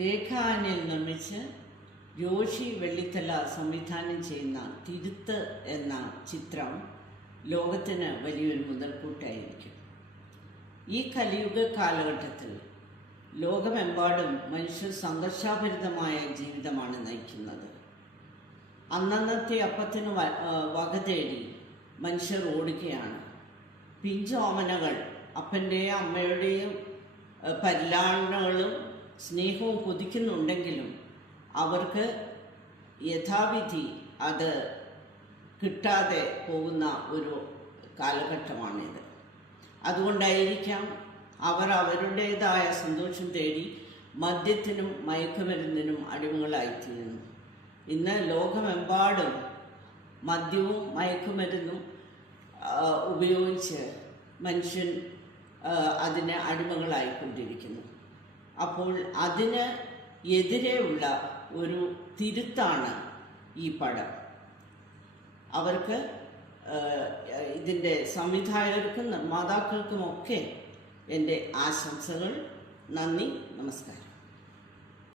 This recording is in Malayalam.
രേഖാനിൽ നിർമ്മിച്ച് ജോഷി വെള്ളിത്തല സംവിധാനം ചെയ്യുന്ന തിരുത്ത് എന്ന ചിത്രം ലോകത്തിന് വലിയൊരു മുതൽക്കൂട്ടായിരിക്കും. ഈ കലിയുഗ കാലഘട്ടത്തിൽ ലോകമെമ്പാടും മനുഷ്യർ സംഘർഷാഭരിതമായ ജീവിതമാണ് നയിക്കുന്നത്. അന്നന്നത്തെ അപ്പത്തിന് വകതേടി മനുഷ്യർ ഓടുകയാണ്. പിഞ്ചോമനകൾ അപ്പൻ്റെയും അമ്മയുടെയും പരിലാളനകളും സ്നേഹവും കൊതിക്കുന്നുണ്ടെങ്കിലും അവർക്ക് യഥാവിധി അത് കിട്ടാതെ പോകുന്ന ഒരു കാലഘട്ടമാണിത്. അതുകൊണ്ടായിരിക്കാം അവർ അവരുടേതായ സന്തോഷം തേടി മദ്യത്തിനും മയക്കുമരുന്നിനും അടിമകളായിത്തീരുന്നു. ഇന്ന് ലോകമെമ്പാടും മദ്യവും മയക്കുമരുന്നും ഉപയോഗിച്ച് മനുഷ്യൻ അതിന് അടിമകളായിക്കൊണ്ടിരിക്കുന്നു. അപ്പോൾ അതിന് എതിരെയുള്ള ഒരു തിരുത്താണ് ഈ പടം. അവർക്ക് ഇതിൻ്റെ സംവിധായകർക്കും നിർമ്മാതാക്കൾക്കുമൊക്കെ എൻ്റെ ആശംസകൾ. നന്ദി, നമസ്കാരം.